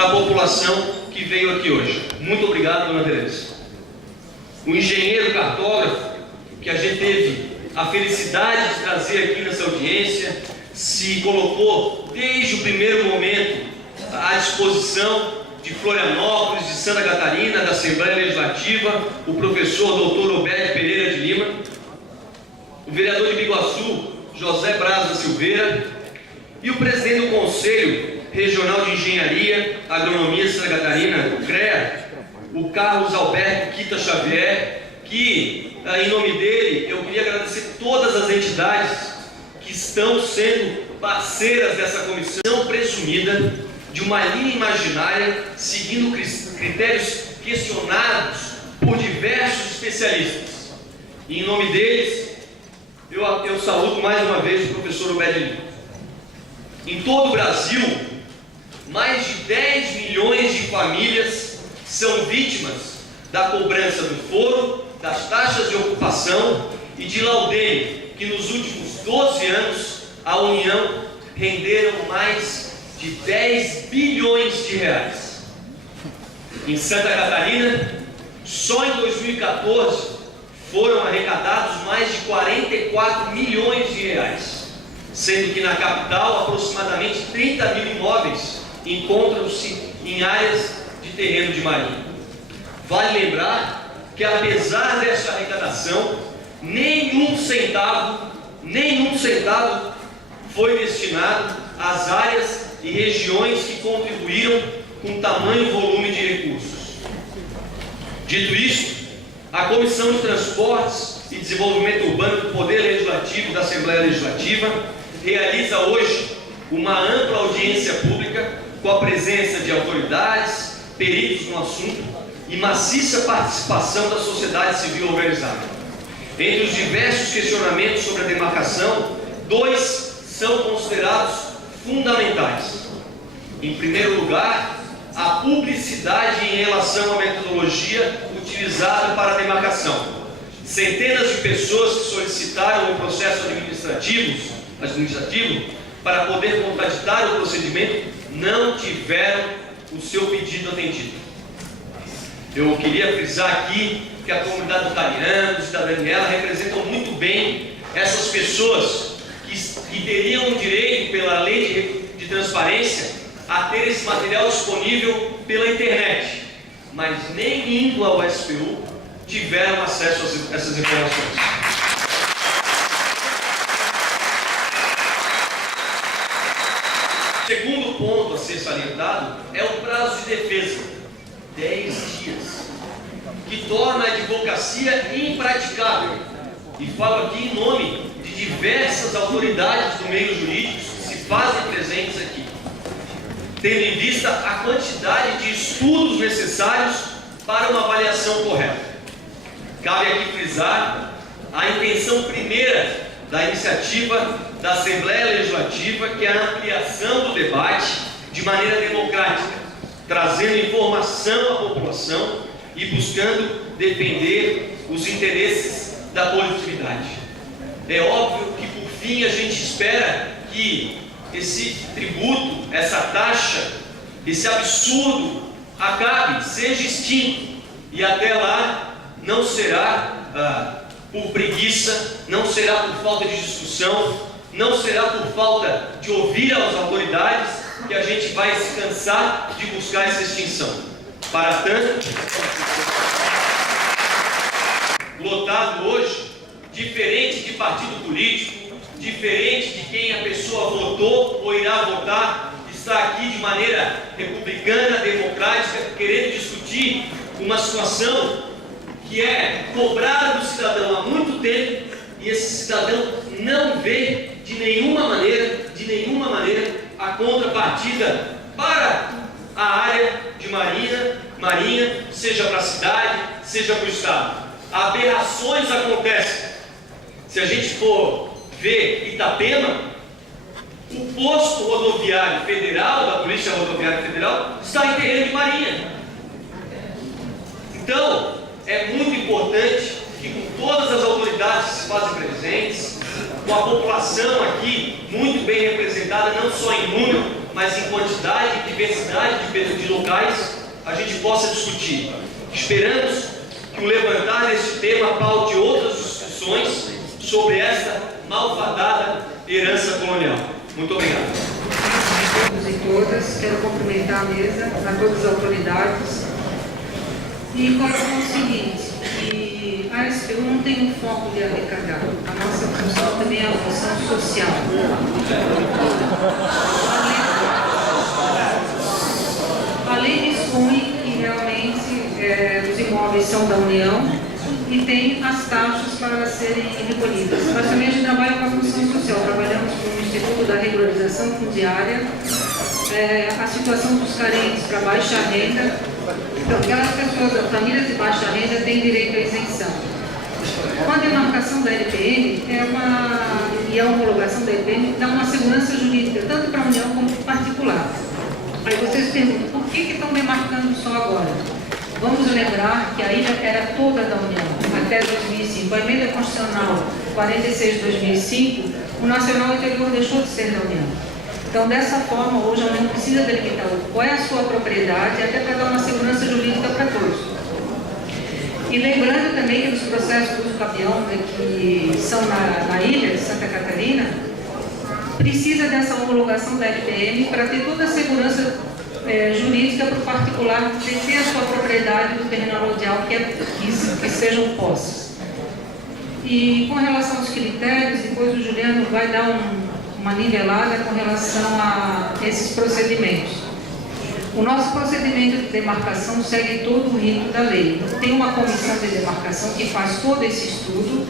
para a população que veio aqui hoje. Muito obrigado, dona Tereza. O engenheiro cartógrafo, que a gente teve a felicidade de trazer aqui nessa audiência, se colocou desde o primeiro momento à disposição de Florianópolis, de Santa Catarina, da Assembleia Legislativa, o professor Dr. Obed Pereira de Lima, o vereador de Biguaçu, José Braz da Silveira, e o presidente do Conselho Regional de Engenharia, Agronomia de Santa Catarina, o CREA, o Carlos Alberto Quita Xavier, que, em nome dele, eu queria agradecer todas as entidades que estão sendo parceiras dessa comissão presumida de uma linha imaginária, seguindo critérios questionados por diversos especialistas. E, em nome deles, eu saúdo mais uma vez o professor Obed Lima. Em todo o Brasil, mais de 10 milhões de famílias são vítimas da cobrança do foro, das taxas de ocupação e de laudêmio, que nos últimos 12 anos a União renderam mais de 10 bilhões de reais. Em Santa Catarina, só em 2014 foram arrecadados mais de 44 milhões de reais, sendo que na capital aproximadamente 30 mil imóveis encontram-se em áreas de terreno de marinha. Vale lembrar que, apesar dessa arrecadação, nenhum centavo foi destinado às áreas e regiões que contribuíram com tamanho volume de recursos. Dito isto, a Comissão de Transportes e Desenvolvimento Urbano do Poder Legislativo da Assembleia Legislativa realiza hoje uma ampla audiência pública com a presença de autoridades, peritos no assunto e maciça participação da sociedade civil organizada. Entre os diversos questionamentos sobre a demarcação, 2 são considerados fundamentais. Em primeiro lugar, a publicidade em relação à metodologia utilizada para a demarcação. Centenas de pessoas que solicitaram o processo administrativo para poder contraditar o procedimento não tiveram o seu pedido atendido. Eu queria frisar aqui que a comunidade do Tariano, do Cidadania, representam muito bem essas pessoas que teriam o direito, pela lei de transparência, a ter esse material disponível pela internet, mas nem indo ao SPU tiveram acesso a essas informações. O segundo ponto a ser salientado é o prazo de defesa, 10 dias, que torna a advocacia impraticável. E falo aqui em nome de diversas autoridades do meio jurídico que se fazem presentes aqui, tendo em vista a quantidade de estudos necessários para uma avaliação correta. Cabe aqui frisar a intenção primeira da iniciativa da Assembleia Legislativa, que é a ampliação do debate de maneira democrática, trazendo informação à população e buscando defender os interesses da coletividade. É óbvio que, por fim, a gente espera que esse tributo, essa taxa, esse absurdo acabe, seja extinto, e até lá não será por preguiça, não será por falta de discussão, não será por falta de ouvir as autoridades que a gente vai se cansar de buscar essa extinção. Para tanto, lotado hoje, diferente de partido político, diferente de quem a pessoa votou ou irá votar, está aqui de maneira republicana, democrática, querendo discutir uma situação que é cobrada do cidadão há muito tempo, e esse cidadão não vê de nenhuma maneira a contrapartida para a área de marinha, seja para a cidade, seja para o estado. Aberrações acontecem. Se a gente for ver Itapema, o posto rodoviário federal, da Polícia Rodoviária Federal, está em terreno de marinha. Então, é muito importante que, com todas as autoridades que se fazem presentes, com a população aqui muito bem representada, não só em número, mas em quantidade e diversidade de locais, a gente possa discutir. Esperamos que o levantar desse tema paute outras discussões sobre esta malfadada herança colonial. Muito obrigado. Todos e todas, quero cumprimentar a mesa, a todas as autoridades e colocar o seguinte, que a SPU não tem um foco de arrecadar, a nossa função também é a função social. A lei dispõe que realmente os imóveis são da União e tem as taxas para serem recolhidas. Mas também a gente trabalha com a função social, trabalhamos com o Instituto da Regularização Fundiária, a situação dos carentes para baixa renda. Então, aquelas pessoas, famílias de baixa renda têm direito à isenção. Com a demarcação da LPM e a homologação da LPM dá uma segurança jurídica, tanto para a União como para o particular. Aí vocês perguntam, por que estão demarcando só agora? Vamos lembrar que a ilha era toda da União, até 2005. A emenda constitucional 46/2005, o nacional interior deixou de ser da União. Então, dessa forma, hoje a União precisa delimitar qual é a sua propriedade, até para dar uma segurança jurídica para todos. E lembrando também que os processos do uso capião, que são na ilha de Santa Catarina, precisa dessa homologação da LPM para ter toda a segurança jurídica para o particular ter a sua propriedade do terreno aludial, que sejam posses. E com relação aos critérios, depois o Juliano vai dar uma nivelada com relação a esses procedimentos. O nosso procedimento de demarcação segue todo o rito da lei. Tem uma comissão de demarcação que faz todo esse estudo.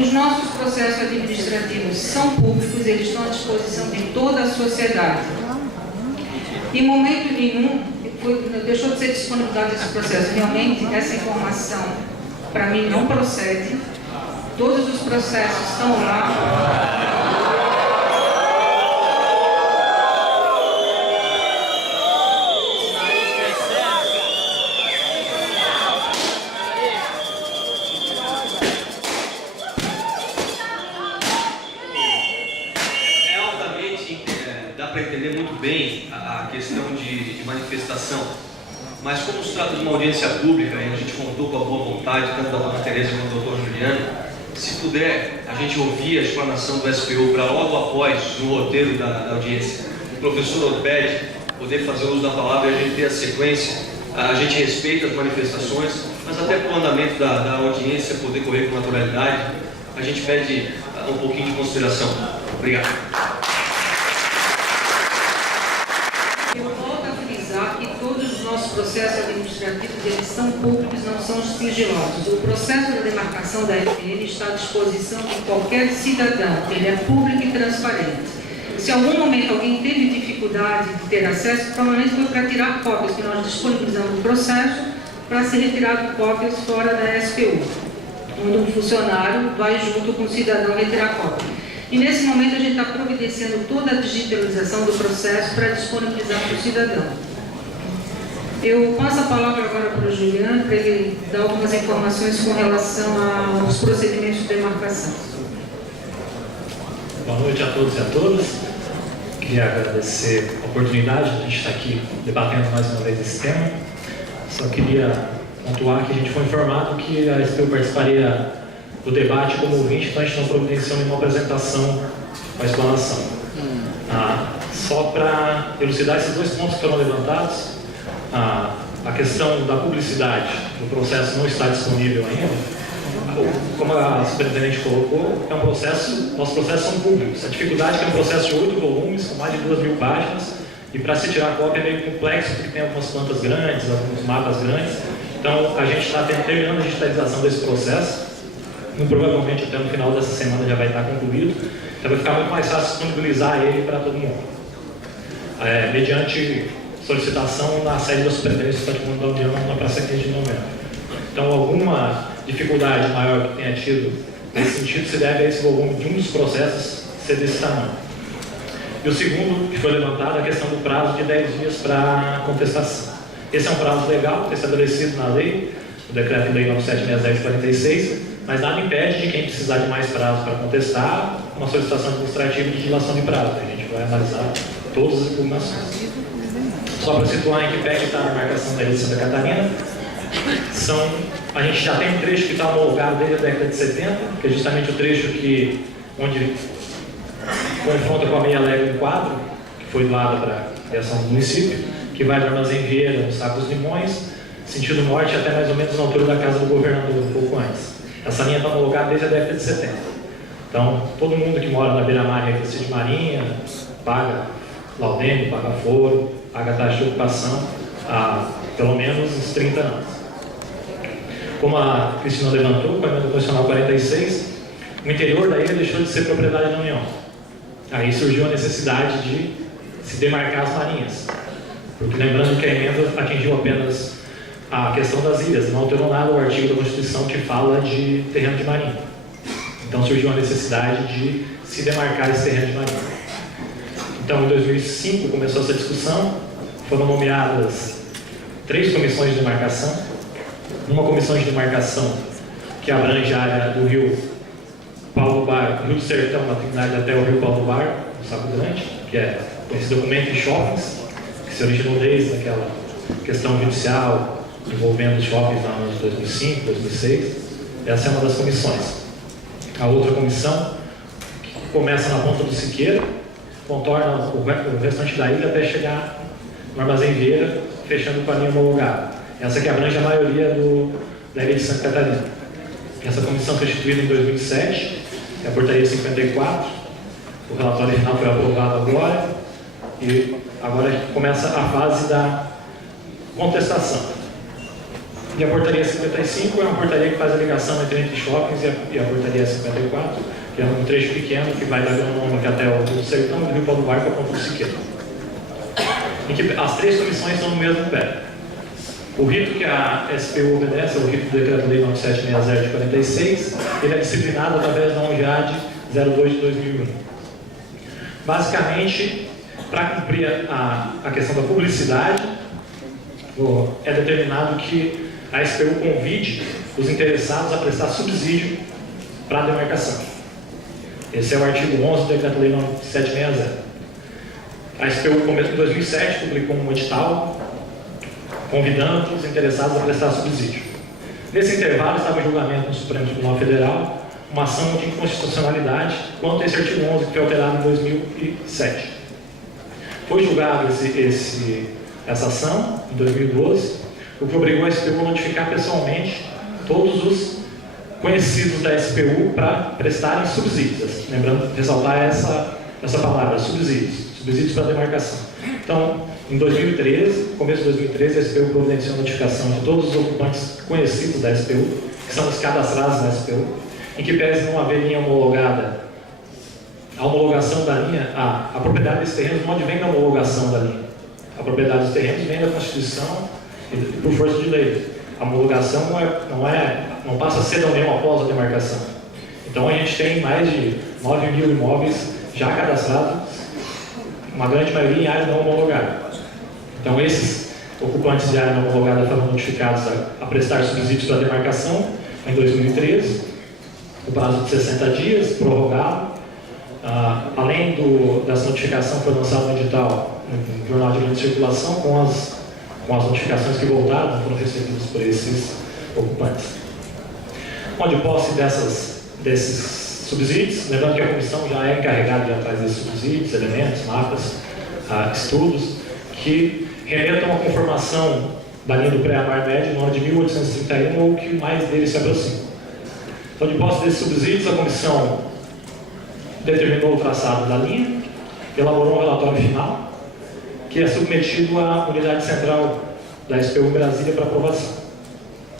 Os nossos processos administrativos são públicos, eles estão à disposição de toda a sociedade. Em momento nenhum, deixou de ser disponibilizado esse processo. Realmente, essa informação, para mim, não procede. Todos os processos estão lá. Para entender muito bem a questão de manifestação, mas como se trata de uma audiência pública e a gente contou com a boa vontade tanto da dona Tereza quanto do doutor Juliano, se puder a gente ouvir a explanação do SPU para logo após, no roteiro da audiência, o professor Odpede poder fazer uso da palavra e a gente ter a sequência, a gente respeita as manifestações, mas até para o andamento da audiência poder correr com naturalidade, a gente pede um pouquinho de consideração. Obrigado. Que todos os nossos processos administrativos eles são públicos, não são sigilosos. O processo de demarcação da LPM está à disposição de qualquer cidadão, ele é público e transparente. Se em algum momento alguém teve dificuldade de ter acesso, provavelmente foi para tirar cópias, que nós disponibilizamos o processo para ser retirado cópias fora da SPU, onde um funcionário vai junto com o cidadão retirar cópia. E nesse momento a gente está providenciando toda a digitalização do processo para disponibilizar para o cidadão. Eu passo a palavra agora para o Juliano, para ele dar algumas informações com relação aos procedimentos de demarcação. Boa noite a todos e a todas. Queria agradecer a oportunidade de a gente estar aqui debatendo mais uma vez esse tema. Só queria pontuar que a gente foi informado que a SPU participaria do debate como ouvinte, então a gente não providenciou nenhuma apresentação com a explanação. Só para elucidar esses dois pontos que foram levantados, a questão da publicidade do processo não está disponível ainda. Como a superintendente colocou, é um processo, nossos processos são públicos. A dificuldade é que é um processo de 8 volumes, com mais de 2.000 páginas, e para se tirar a cópia é meio complexo, porque tem algumas plantas grandes, alguns mapas grandes. Então, a gente está terminando a digitalização desse processo. Provavelmente até no final dessa semana já vai estar concluído. Então, vai ficar muito mais fácil disponibilizar ele para todo mundo. Mediante solicitação na sede da Superintendência do Patrimônio da União na praça 15 de novembro. Então, alguma dificuldade maior que tenha tido nesse sentido se deve a esse volume de um dos processos ser desse tamanho. E o segundo, que foi levantado, é a questão do prazo de 10 dias para contestação. Esse é um prazo legal, que é estabelecido na lei, o Decreto-Lei 97.1046, mas nada impede de quem precisar de mais prazo para contestar uma solicitação administrativa de dilação de prazo. A gente vai analisar todas as impugnações. Só para situar em que pé que está a demarcação da ilha de Santa Catarina, a gente já tem um trecho que está homologado desde a década de 70, que é justamente o trecho onde confronta com a Meia Légua em quadro, que foi doada para a criação do município, que vai do Armazém Vieira, no Saco dos Limões, sentido norte, até mais ou menos na altura da casa do governador, um pouco antes. Essa linha está homologada desde a década de 70. Então, todo mundo que mora na beira-mar e aqui de Marinha, paga laudêmio, paga foro, paga taxa de ocupação há pelo menos uns 30 anos. Como a Cristina levantou, com a emenda constitucional 46, o interior da ilha deixou de ser propriedade da União. Aí surgiu a necessidade de se demarcar as marinhas, porque lembrando que a emenda atingiu apenas a questão das ilhas, não alterou nada o artigo da Constituição que fala de terreno de marinha. Então surgiu a necessidade de se demarcar esse terreno de marinha. Então em 2005 começou essa discussão, foram nomeadas 3 comissões de demarcação, uma comissão de demarcação que abrange a área do Rio Paulo Bar, Rio do Sertão, na Trindade até o Rio Paulo Bar, no Saco Grande, que é esse documento de shoppings, que se originou desde aquela questão judicial envolvendo os shoppings lá nos 2005, 2006. Essa é uma das comissões. A outra comissão, que começa na ponta do Siqueira, contorna o restante da ilha até chegar no Armazém Vieira, fechando com a linha homologada. Essa que abrange a maioria da ilha de Santa Catarina. Essa comissão foi instituída em 2007, é a portaria 54, o relatório final foi aprovado agora, e agora começa a fase da contestação. E a portaria 55 é uma portaria que faz a ligação entre shoppings e a portaria 54, que é um trecho pequeno que vai da Agronômica até o Rio do Sertão, do Rio Paulo Bar para a Ponta do Siqueira. Em que as 3 comissões estão no mesmo pé. O rito que a SPU obedece é o rito do Decreto-Lei 9760 de 46, ele é disciplinado através da ONJAD 02 de 2001. Basicamente, para cumprir a questão da publicidade, é determinado que a SPU convide os interessados a prestar subsídio para a demarcação. Esse é o artigo 11 do Decreto-Lei 9760. A SPU, em 2007, publicou um edital convidando os interessados a prestar subsídio. Nesse intervalo, estava em julgamento no Supremo Tribunal Federal uma ação de inconstitucionalidade quanto a esse artigo 11, que foi alterado em 2007. Foi julgada essa ação, em 2012, o que obrigou a SPU a notificar pessoalmente todos os conhecidos da SPU para prestarem subsídios. Lembrando, ressaltar essa palavra, subsídios para demarcação. Então, em 2013, começo de 2013, a SPU providenciou a notificação de todos os ocupantes conhecidos da SPU, que são os cadastrados na SPU, em que pese não haver linha homologada, a homologação da linha, a propriedade desses terrenos não advém da homologação da linha. A propriedade dos terrenos vem da Constituição e por força de lei. A homologação não passa a ser da União após a demarcação. Então a gente tem mais de 9 mil imóveis já cadastrados, uma grande maioria em área não homologada. Então esses ocupantes de área não homologada foram notificados a prestar subsídios para a demarcação em 2013, no prazo de 60 dias, prorrogado. Além dessa notificação, foi lançado um edital no Jornal de Grande Circulação com as notificações que voltaram, não foram recebidas por esses ocupantes. De posse desses subsídios, lembrando que a comissão já é encarregada de atrás desses subsídios, elementos, mapas, estudos, que remetam à conformação da linha do pré-amar médio no ano de 1831 ou que mais dele se aproxima. Então, de posse desses subsídios, a comissão determinou o traçado da linha, elaborou um relatório final, que é submetido à unidade central da SPU em Brasília para aprovação.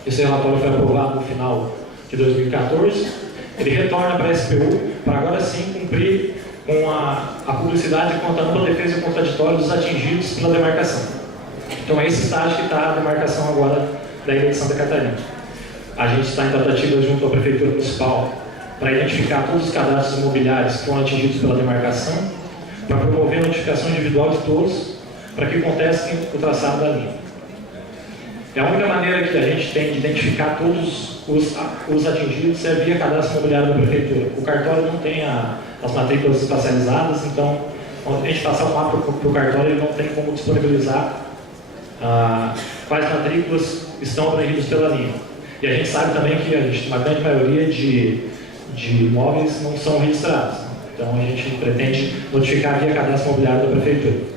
Esse relatório foi aprovado no final de 2014. Ele retorna para a SPU para agora sim cumprir com a publicidade quanto à ampla defesa e contraditório dos atingidos pela demarcação. Então é esse estágio que está a demarcação agora da ilha de Santa Catarina. A gente está em tratativa junto à Prefeitura Municipal para identificar todos os cadastros imobiliários que foram atingidos pela demarcação, para promover a notificação individual de todos, para que contestem o traçado da linha. É a única maneira que a gente tem de identificar todos os atingidos é via cadastro imobiliário da Prefeitura. O cartório não tem as matrículas espacializadas, então quando a gente passar o mapa para o cartório, ele não tem como disponibilizar quais matrículas estão abrangidas pela linha. E a gente sabe também que uma grande maioria de imóveis não são registrados. Então a gente pretende notificar via cadastro imobiliário da Prefeitura.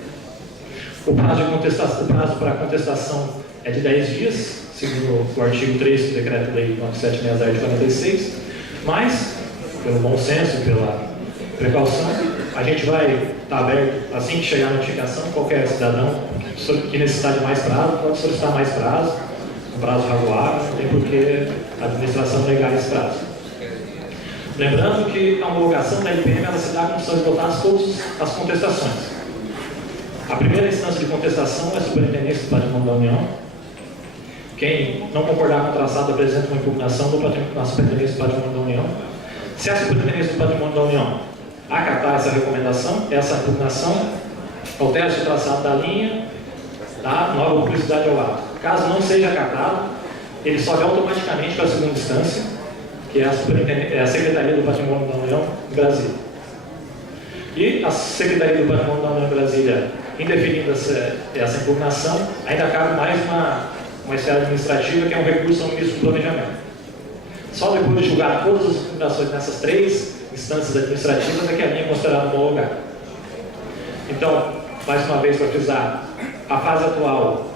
O prazo para contestação é de 10 dias, segundo o artigo 3 do Decreto-Lei 9760 de 46, mas, pelo bom senso, pela precaução, a gente vai estar aberto, assim que chegar a notificação, qualquer cidadão que necessitar de mais prazo, pode solicitar mais prazo, um prazo razoável, não tem por que a administração negar esse prazo. Lembrando que a homologação da IPM ela se dá a condição de votar todas as contestações. A primeira instância de contestação é a Superintendência do Patrimônio da União. Quem não concordar com o traçado apresenta uma impugnação na Superintendência do Patrimônio da União. Se a Superintendência do Patrimônio da União acatar essa recomendação, essa impugnação, altera-se o traçado da linha, dá nova publicidade ao ato. Caso não seja acatado, ele sobe automaticamente para a segunda instância, que é a Secretaria do Patrimônio da União em Brasília. E a Secretaria do Patrimônio da União em Brasília, indefinindo essa impugnação, ainda cabe mais uma esfera administrativa, que é um recurso ao Ministro do Planejamento. Só depois de julgar todas as impugnações nessas 3 instâncias administrativas é que a linha é considerada homologada. Então, mais uma vez para frisar, a fase atual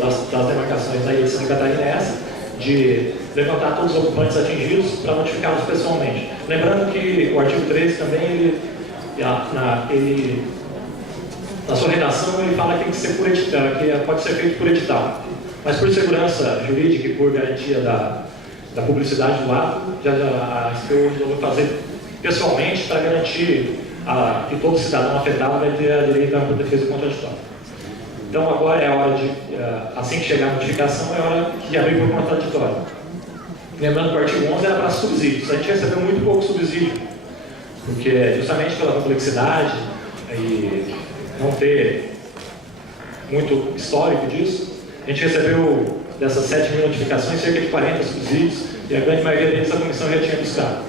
das demarcações da ilha de Santa Catarina é essa, de levantar todos os ocupantes atingidos para notificá-los pessoalmente. Lembrando que o artigo 13 também, na sua redação, ele fala que tem que ser por edital, que pode ser feito por edital. Mas por segurança jurídica e por garantia da publicidade do ato, a SPU resolveu fazer pessoalmente para garantir que todo cidadão afetado vai ter a direito à defesa contraditória. Então agora é a hora de, assim que chegar a notificação, é a hora de abrir por contraditório. Lembrando que o artigo 11 era para subsídios. A gente recebeu muito pouco subsídio, porque justamente pela complexidade e não ter muito histórico disso, a gente recebeu dessas 7.000 notificações cerca de 40 subsídios e a grande maioria deles a comissão já tinha buscado.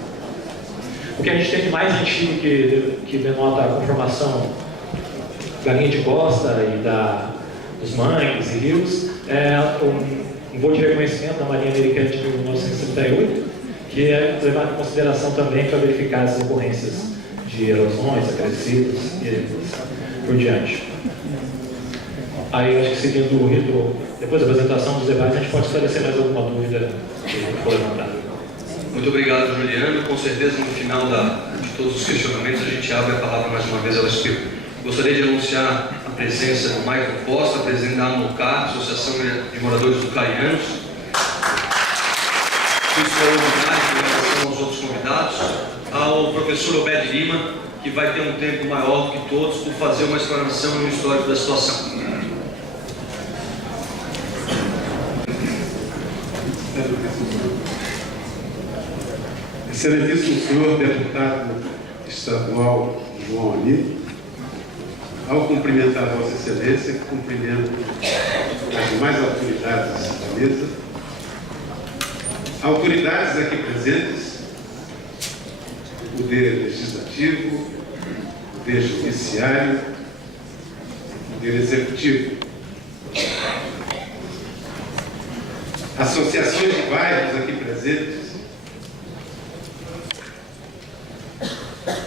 O que a gente tem de mais antigo que denota a conformação da linha de costa e dos mangues e rios é um voo de reconhecimento da Marinha Americana de 1938, que é levado em consideração também para verificar as ocorrências de erosões, acrescidos e por diante. Aí eu acho que seguindo o rito, depois da apresentação dos debates, a gente pode esclarecer mais alguma dúvida que for levantada. Muito obrigado, Juliano. Com certeza, no final de todos os questionamentos, a gente abre a palavra mais uma vez ao Espírito. Gostaria de anunciar a presença do Michael Costa, presidente da AMOCAR, Associação de Moradores Ucranianos. Isso é novidade em relação aos outros convidados. Ao professor Obed Lima, que vai ter um tempo maior do que todos, por fazer uma explanação no histórico da situação. Excelentíssimo senhor deputado estadual João Ani, ao cumprimentar Vossa Excelência, cumprimento as demais autoridades da mesa, autoridades aqui presentes, Poder Legislativo, Poder Judiciário, Poder Executivo, associações de bairros aqui presentes,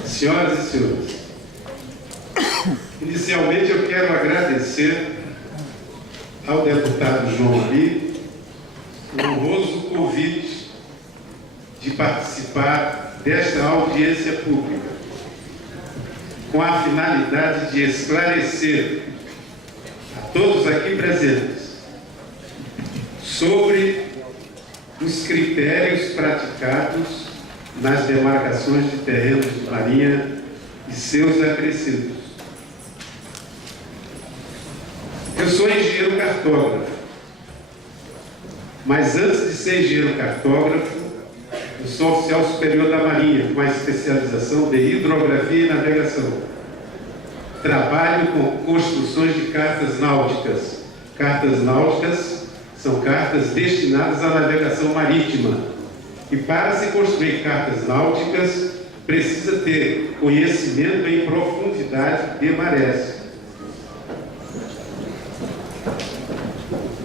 senhoras e senhores, inicialmente eu quero agradecer ao deputado João Ali o honroso convite de participar desta audiência pública, com a finalidade de esclarecer a todos aqui presentes sobre os critérios praticados nas demarcações de terrenos de Marinha e seus acrescidos. Eu sou engenheiro cartógrafo, mas antes de ser engenheiro cartógrafo, eu sou oficial superior da Marinha, com a especialização de hidrografia e navegação. Trabalho com construções de cartas náuticas. Cartas náuticas são cartas destinadas à navegação marítima. E para se construir cartas náuticas, precisa ter conhecimento em profundidade de marés.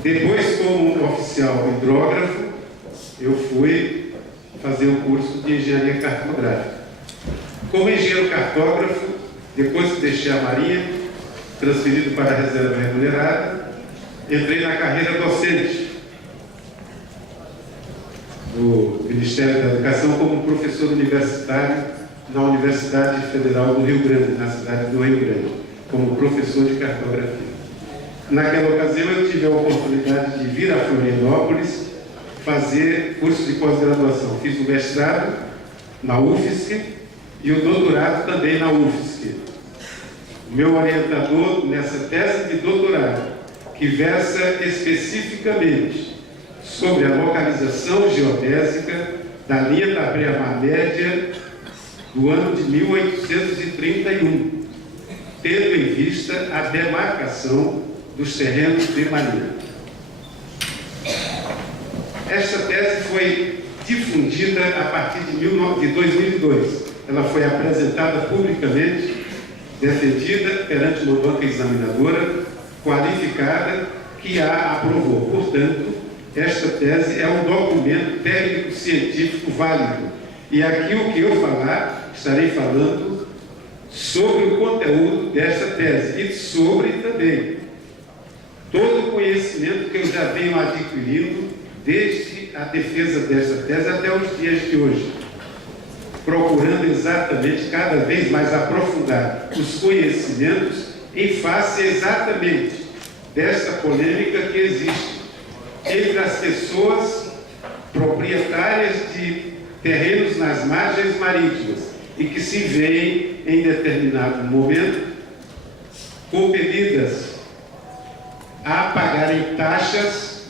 Depois, como oficial hidrógrafo, eu fui fazer o curso de engenharia cartográfica. Como engenheiro cartógrafo, depois que deixei a Marinha, transferido para a reserva remunerada, entrei na carreira docente do Ministério da Educação como professor universitário na Universidade Federal do Rio Grande, na cidade do Rio Grande, como professor de cartografia. Naquela ocasião eu tive a oportunidade de vir a Florianópolis fazer curso de pós-graduação. Fiz o mestrado na UFSC e o doutorado também na UFSC. O meu orientador nessa tese de doutorado, que versa especificamente sobre a localização geodésica da linha da Beira-Mar Média do ano de 1831, tendo em vista a demarcação dos terrenos de Marinha. Esta tese foi difundida a partir de 2002. Ela foi apresentada publicamente, defendida perante uma banca examinadora qualificada que a aprovou. Portanto, esta tese é um documento técnico-científico válido. E aqui o que eu falar, estarei falando sobre o conteúdo desta tese e sobre também todo o conhecimento que eu já venho adquirindo desde a defesa desta tese até os dias de hoje, procurando exatamente cada vez mais aprofundar os conhecimentos em face exatamente desta polêmica que existe entre as pessoas proprietárias de terrenos nas margens marítimas e que se veem em determinado momento compelidas a pagarem taxas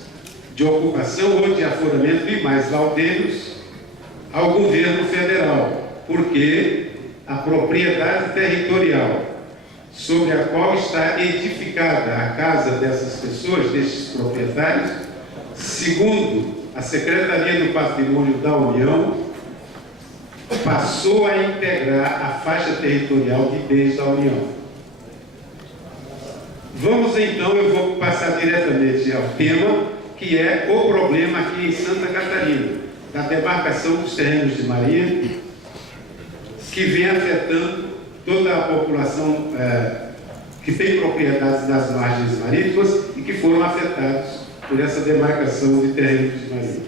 de ocupação ou de aforamento e mais laudêmios ao governo federal, porque a propriedade territorial sobre a qual está edificada a casa dessas pessoas, destes proprietários, segundo a Secretaria do Patrimônio da União, passou a integrar a faixa territorial de bens da União. Vamos então, eu vou passar diretamente ao tema, que é o problema aqui em Santa Catarina, da demarcação dos terrenos de Marinha, que vem afetando toda a população que tem propriedades nas margens marítimas e que foram afetados por essa demarcação de terrenos de Marinha.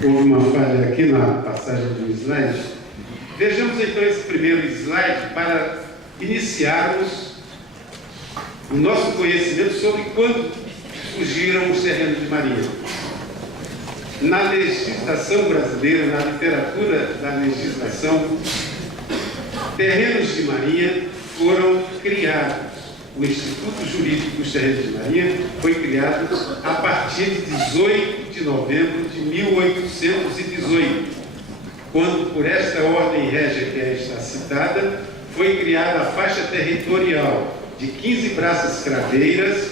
Houve uma falha aqui na passagem do slide. Vejamos então esse primeiro slide para iniciarmos o nosso conhecimento sobre quando surgiram os terrenos de Marinha. Na legislação brasileira, na literatura da legislação, terrenos de Marinha foram criados. O Instituto Jurídico dos Terrenos de Marinha foi criado a partir de 18 de novembro de 1818, quando, por esta ordem régia que aí está citada, foi criada a faixa territorial de 15 braças craveiras,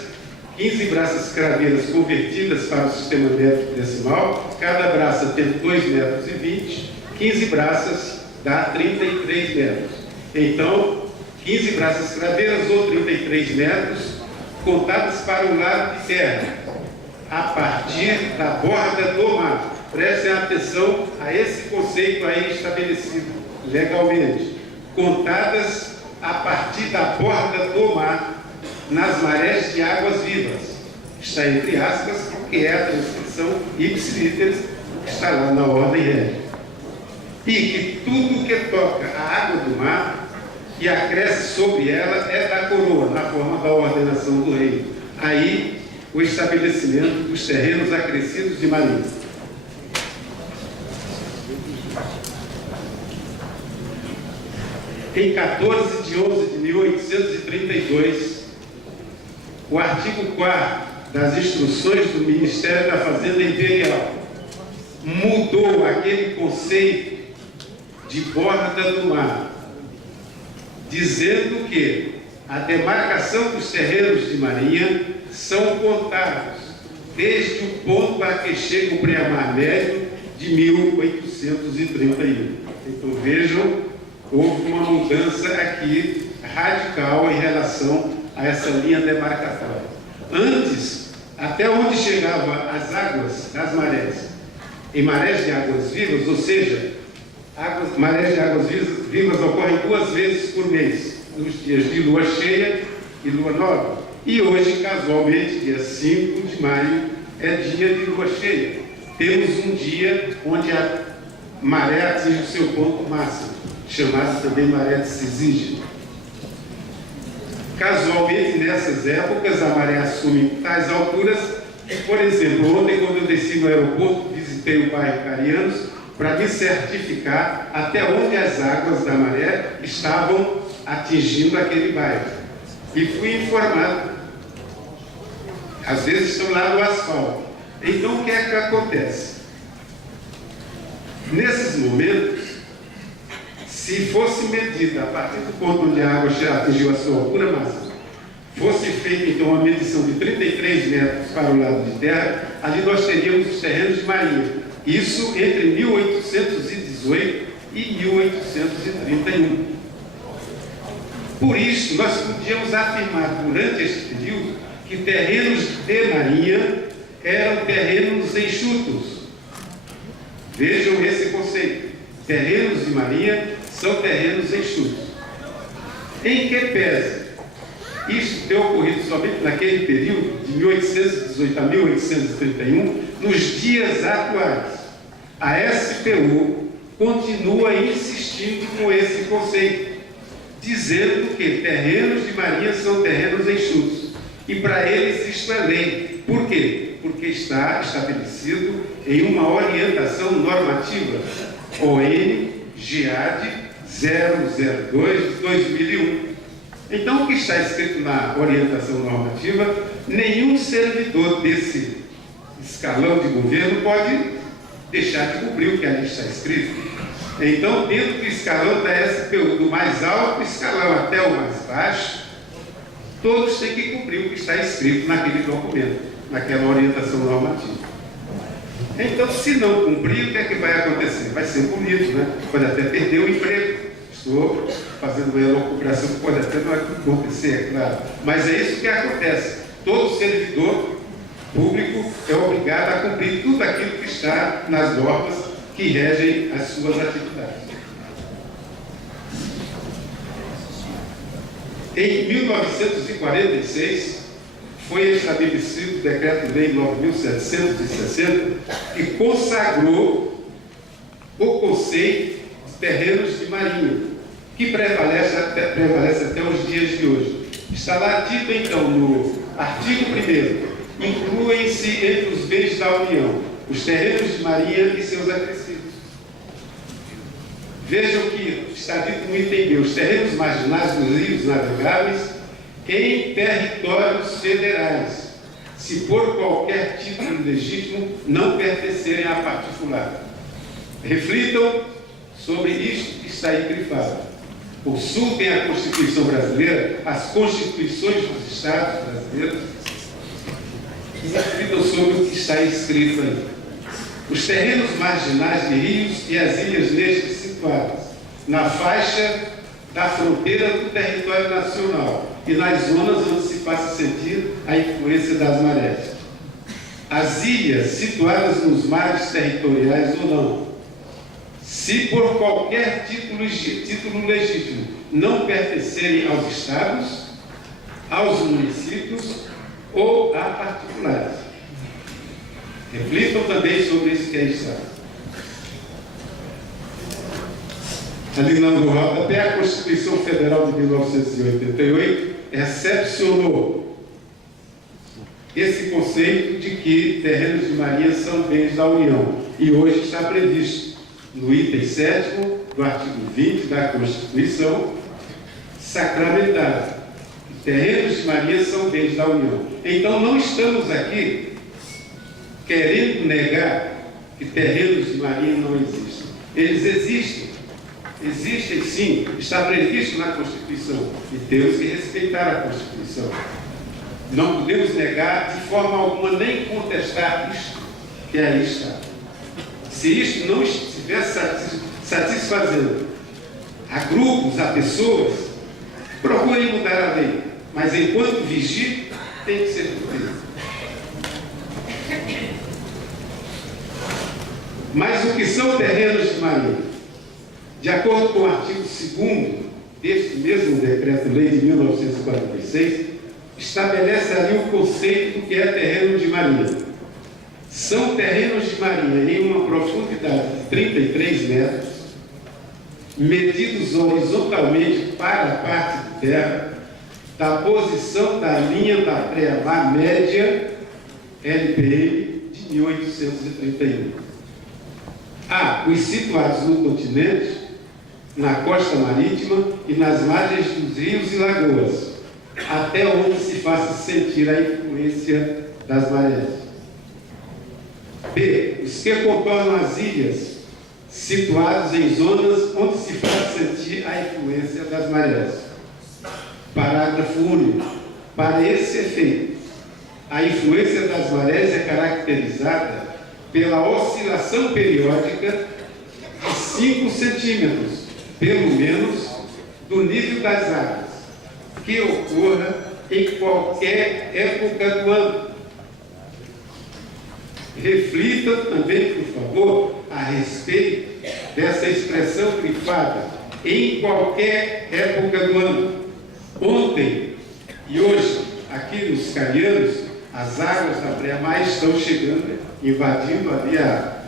15 braças craveiras convertidas para o sistema métrico decimal, cada braça tem 2,20 metros, 15 braças dá 33 metros. Então, 15 braças craveiras ou 33 metros, contadas para o lado de terra, a partir da borda do mar. Prestem atenção a esse conceito aí estabelecido legalmente. Contadas a partir da borda do mar, nas marés de águas vivas. Está entre aspas, porque é a transcrição ipsilíteres que está lá na ordem régia. E que tudo que toca a água do mar que acresce sobre ela é da coroa, na forma da ordenação do rei. Aí, o estabelecimento dos terrenos acrescidos de Marinha. em 14 de 11 de 1832, o artigo 4º das instruções do Ministério da Fazenda Imperial mudou aquele conceito de borda do mar, dizendo que a demarcação dos terrenos de marinha são contados desde o ponto a que chega o pré-mar médio de 1831. Então vejam, houve uma mudança aqui radical em relação a essa linha demarcatória. Antes, até onde chegavam as águas das marés, em marés de águas vivas, ou seja, marés de águas vivas ocorrem 2 vezes por mês, nos dias de lua cheia e lua nova. E hoje, casualmente, dia 5 de maio, é dia de lua cheia. Temos um dia onde a maré atinge o seu ponto máximo, chamado também maré de Cisígena. Casualmente, nessas épocas, a maré assume tais alturas. Por exemplo, ontem, quando eu desci no aeroporto, visitei o bairro Carianos para me certificar até onde as águas da maré estavam atingindo aquele bairro. E fui informado. Às vezes estão lá no asfalto. Então, o que é que acontece? Nesses momentos, se fosse medida a partir do ponto onde a água já atingiu a sua altura máxima, fosse feita então uma medição de 33 metros para o lado de terra, ali nós teríamos os terrenos de marinha. Isso entre 1818 e 1831. Por isso, nós podíamos afirmar durante este período que terrenos de marinha eram terrenos enxutos. Vejam esse conceito. Terrenos de marinha são terrenos enxutos. Em que pese isso ter ocorrido somente naquele período, de 1818 a 1831, nos dias atuais, a SPU continua insistindo com esse conceito, dizendo que terrenos de marinha são terrenos enxutos. E para eles isto é lei. Por quê? Porque está estabelecido em uma orientação normativa, ON-GEAD 002 de 2001. Então, o que está escrito na orientação normativa, nenhum servidor desse escalão de governo pode deixar de cumprir o que ali está escrito. Então, dentro do escalão da SPU, do mais alto escalão até o mais baixo, todos têm que cumprir o que está escrito naquele documento, naquela orientação normativa. Então, se não cumprir, o que é que vai acontecer? Vai ser punido, né? Pode até perder o emprego. Estou fazendo uma elucubração que pode até não acontecer, é claro. Mas é isso que acontece. Todo servidor público é obrigado a cumprir tudo aquilo que está nas normas que regem as suas atividades. Em 1946, foi estabelecido o Decreto-Lei 9.760, que consagrou o conceito de terrenos de marinha, que prevalece até os dias de hoje. Está lá dito, então, no artigo 1º, incluem-se entre os bens da União os terrenos de marinha e seus acrescidos. Vejam que está dito no item B, os terrenos marginais dos rios navegáveis em territórios federais, se por qualquer título legítimo não pertencerem a particular. Reflitam sobre isto que está aí grifado. Consultem a Constituição brasileira, as constituições dos Estados brasileiros, e reflitam sobre o que está escrito aí. Os terrenos marginais de rios e as ilhas nestes situadas na faixa da fronteira do território nacional e nas zonas onde se faça sentir a influência das marés. As ilhas situadas nos mares territoriais ou não, se por qualquer título legítimo não pertencerem aos estados, aos municípios ou a particulares. Reflitam também sobre isso que aí está. Ali no rodapé, a Constituição Federal de 1988 recepcionou esse conceito de que terrenos de marinha são bens da União. E hoje está previsto no item 7º do artigo 20 da Constituição sacramentado. Os terrenos de Maria são bens da União. Então, não estamos aqui querendo negar que terrenos de Maria não existem. Eles existem. Existem sim, está previsto na Constituição. E temos que respeitar a Constituição. Não podemos negar de forma alguma, nem contestar isto que aí está. Se isto não estiver satisfazendo a grupos, a pessoas, procurem mudar a lei. Mas enquanto vigir, tem que ser cumprido. Mas o que são terrenos de Maria? De acordo com o artigo 2º deste mesmo Decreto-Lei de 1946, estabelece ali o conceito do que é terreno de Maria. São terrenos de Maria em uma profundidade de 33 metros, medidos horizontalmente para a parte de terra, da posição da linha da pré-mar média LPM de 1831. Os situados no continente, na costa marítima e nas margens dos rios e lagoas, até onde se faça sentir a influência das marés. B. Os que contornam as ilhas, situados em zonas onde se faz sentir a influência das marés. Parágrafo único. Para esse efeito, a influência das marés é caracterizada pela oscilação periódica de 5 centímetros, pelo menos, do nível das águas, que ocorra em qualquer época do ano. Reflitam também, por favor, a respeito dessa expressão grifada, em qualquer época do ano. Ontem e hoje, aqui nos Carianos, as águas da pré-mar estão chegando, invadindo ali a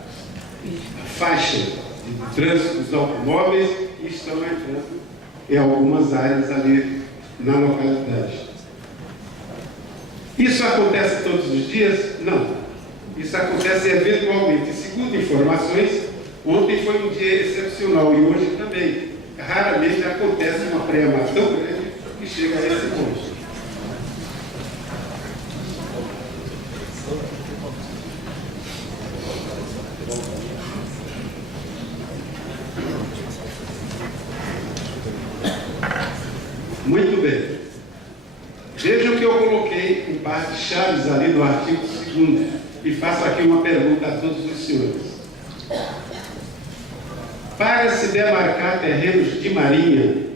faixa de trânsito dos automóveis e estão entrando em algumas áreas ali na localidade. Isso acontece todos os dias? Não. Isso acontece eventualmente. Segundo informações, ontem foi um dia excepcional e hoje também. Raramente acontece uma pré-mar tão grande que chega a esse ponto. Muito bem. Vejam que eu coloquei em partes chaves ali no artigo 2º e faço aqui uma pergunta a todos os senhores. Para se demarcar terrenos de marinha,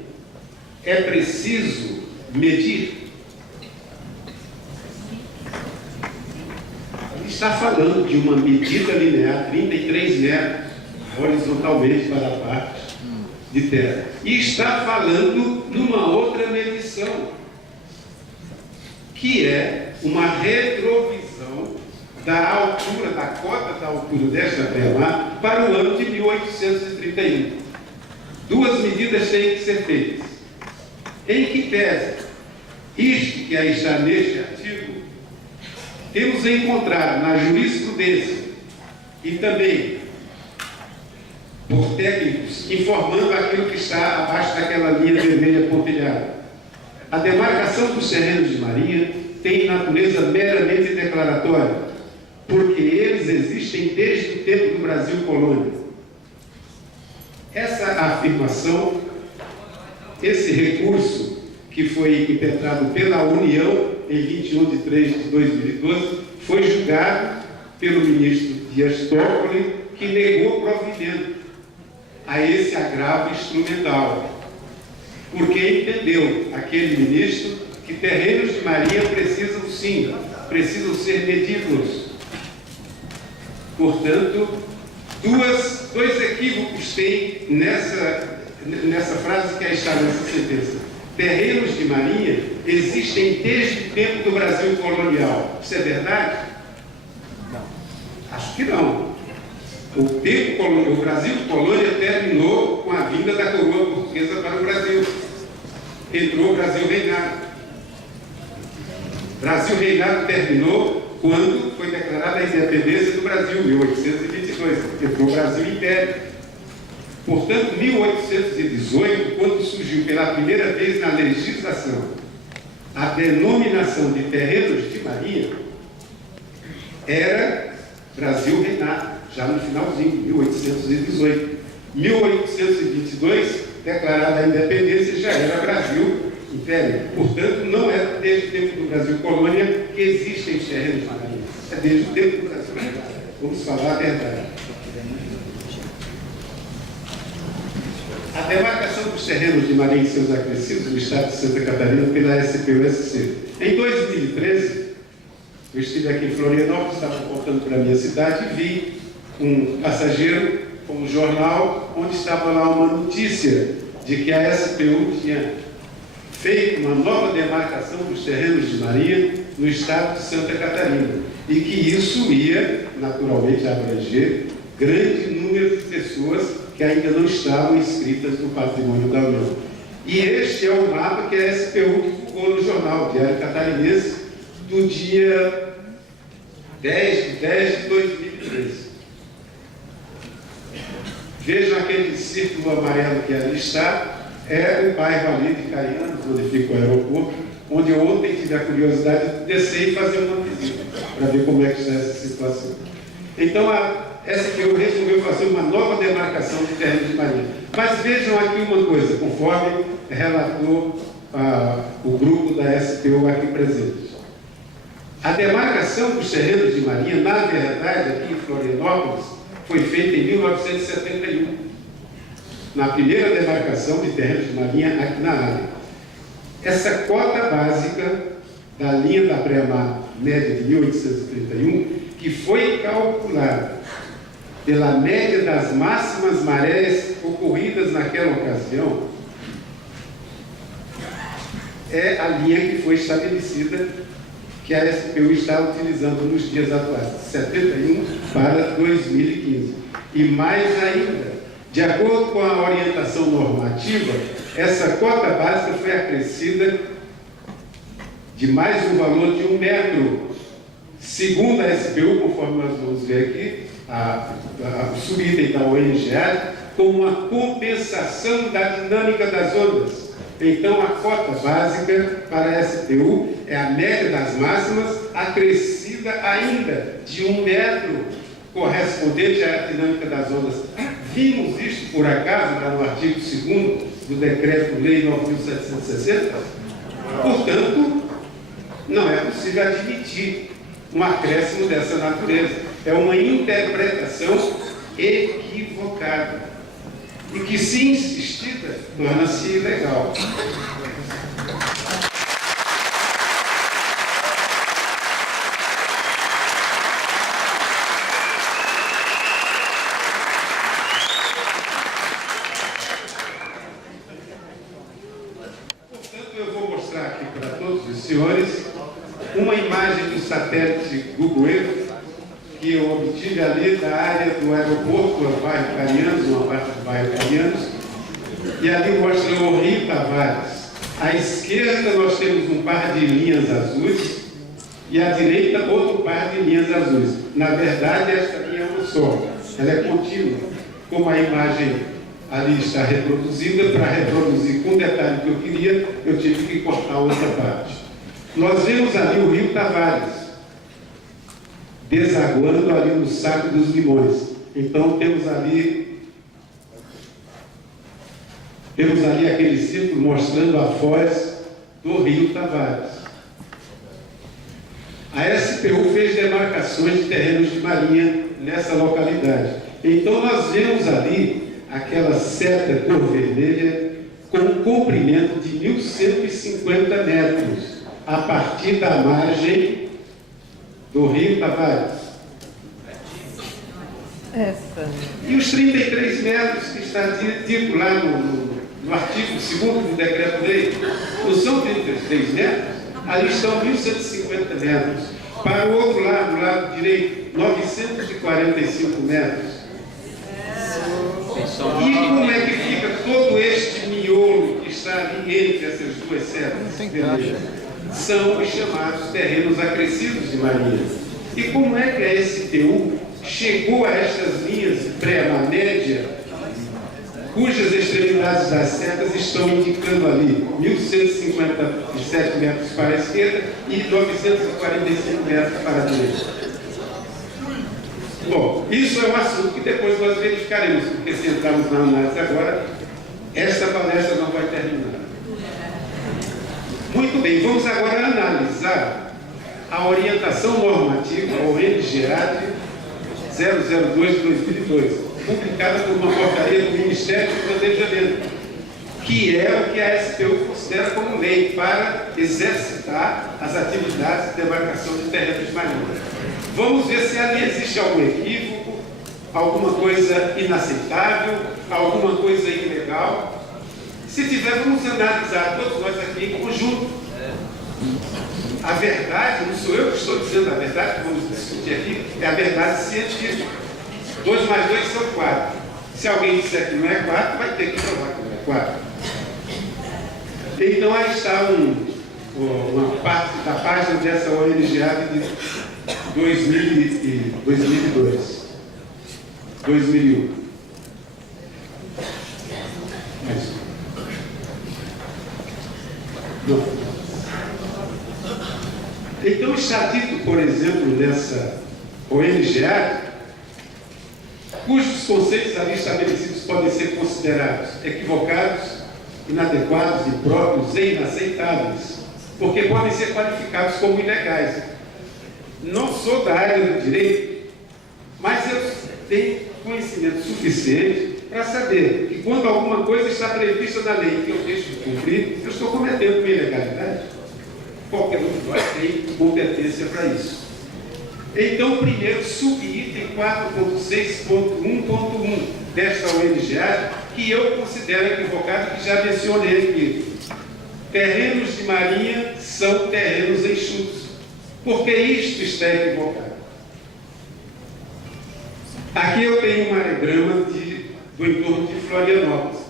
é preciso medir? Ele está falando de uma medida linear, 33 metros, horizontalmente para a parte de terra. E está falando numa outra medição, que é uma retrovisão da altura, da cota da altura desta pré-mar para o ano de 1831. Duas medidas têm que ser feitas. Em que pese isto que aí está neste artigo, temos encontrado na jurisprudência e também por técnicos informando aquilo que está abaixo daquela linha vermelha pontilhada. A demarcação dos terrenos de marinha tem natureza meramente declaratória, porque eles existem desde o tempo do Brasil colônia. Essa afirmação, esse recurso que foi impetrado pela União em 21 de 3 de 2012, foi julgado pelo ministro Dias Toffoli, que negou provimento a esse agravo instrumental, porque entendeu, aquele ministro, que terrenos de marinha precisam sim, precisam ser medidos. Portanto, dois equívocos tem nessa frase que aí está nessa sentença. Terrenos de marinha existem desde o tempo do Brasil colonial. Isso é verdade? Não. Acho que não. O Brasil colônia terminou com a vinda da coroa portuguesa para o Brasil. Entrou o Brasil reinado. Brasil reinado terminou quando foi declarada a independência do Brasil, em 1822. Entrou o Brasil Império. Portanto, 1818, quando surgiu pela primeira vez na legislação a denominação de terrenos de marinha, era Brasil reinado, já no finalzinho, 1818. 1822, declarada a independência, já era Brasil Império. Portanto, não é desde o tempo do Brasil colônia que existem os terrenos de marinha. É desde o tempo do Brasil reinado. Vamos falar a verdade. A demarcação dos terrenos de marinha e seus acrescidos no estado de Santa Catarina pela SPUSC. Em 2013, eu estive aqui em Florianópolis, estava voltando para a minha cidade e vi um passageiro com um jornal onde estava lá uma notícia de que a SPU tinha feito uma nova demarcação dos terrenos de marinha no estado de Santa Catarina e que isso ia, naturalmente, abranger grande número de pessoas que ainda não estavam inscritas no patrimônio da União. E este é o mapa que a SPU divulgou no jornal Diário Catarinense do dia 10 de 10 de 2013. Vejam aquele círculo amarelo que ali está, é o bairro ali de Carianos, onde fica o aeroporto, onde eu ontem tive a curiosidade de descer e fazer uma visita, para ver como é que está essa situação. Então, a SPU resolveu fazer uma nova demarcação de terrenos de marinha. Mas vejam aqui uma coisa, conforme relatou o grupo da SPU aqui presente. A demarcação dos terrenos de marinha, na verdade, aqui em Florianópolis, foi feita em 1971, na primeira demarcação de terrenos de marinha aqui na área. Essa cota básica da linha da pré-mar média de 1831, que foi calculada pela média das máximas marés ocorridas naquela ocasião, é a linha que foi estabelecida, que a SPU está utilizando nos dias atuais, de 71 para 2015. E mais ainda, de acordo com a orientação normativa, essa cota básica foi acrescida de mais um valor de 1 metro. Segundo a SPU, conforme nós vamos ver aqui, o subitem da ONGA, como uma compensação da dinâmica das ondas. Então, a cota básica para a SPU é a média das máximas, acrescida ainda de 1 metro, correspondente à dinâmica das ondas. Vimos isto, por acaso, lá no artigo 2º do Decreto-Lei 9.760? Portanto, não é possível admitir um acréscimo dessa natureza. É uma interpretação equivocada. E que, se insistida, torna-se ilegal. Portanto, eu vou mostrar aqui para todos os senhores uma imagem do satélite Google Earth que eu obtive ali da área do aeroporto do bairro Carianos, uma parte do bairro Carianos, e ali mostra o Rio Tavares. À esquerda nós temos um par de linhas azuis e à direita outro par de linhas azuis. Na verdade, esta linha é uma só, ela é contínua. Como a imagem ali está reproduzida, para reproduzir com o detalhe que eu queria, eu tive que cortar outra parte. Nós vemos ali o Rio Tavares, desaguando ali no Saco dos Limões. Então temos ali aquele círculo mostrando a foz do Rio Tavares. A SPU fez demarcações de terrenos de marinha nessa localidade. Então nós vemos ali aquela seta cor vermelha com um comprimento de 1.150 metros a partir da margem do Rio Tavares. E os 33 metros que está dito lá no artigo 2º do Decreto-Lei, não são 33 metros? Ali estão 1.150 metros. Para o outro lado, do lado direito, 945 metros. E como é que fica todo este miolo que está ali entre essas duas setas? São os chamados terrenos acrescidos de marinha. E como é que a SPU chegou a estas linhas pré-mar média cujas extremidades das setas estão indicando ali 1.157 metros para a esquerda e 945 metros para a direita. Bom, isso é um assunto que depois nós verificaremos, porque se entrarmos na análise agora, esta palestra não vai terminar. Muito bem, vamos agora analisar a orientação normativa, a ONGAD 002/2002, publicada por uma portaria do Ministério do Planejamento, que é o que a SPU considera como lei para exercitar as atividades de demarcação de terrenos marinhos. Vamos ver se ali existe algum equívoco, alguma coisa inaceitável, alguma coisa ilegal. Se tiver, vamos analisar todos nós aqui em conjunto. A verdade, não sou eu que estou dizendo a verdade, que vamos discutir aqui, é a verdade científica. 2 mais 2 são 4. Se alguém disser que não é 4, vai ter que provar que não é 4. Então, aí está uma parte da página dessa ONGAD de 2002, 2001. Então, está dito, por exemplo, nessa ONGAD, cujos conceitos ali estabelecidos podem ser considerados equivocados, inadequados, impróprios e inaceitáveis, porque podem ser qualificados como ilegais. Não sou da área do direito, mas eu tenho conhecimento suficiente para saber que quando alguma coisa está prevista na lei que eu deixo de cumprir, eu estou cometendo uma ilegalidade. Qualquer um de nós tem competência para isso. Então, primeiro, subitem 4.6.1.1 desta ONGAD, que eu considero equivocado, que já mencionei aqui. Terrenos de marinha são terrenos enxutos. Por que isto está equivocado? Aqui eu tenho um areograma do entorno de Florianópolis.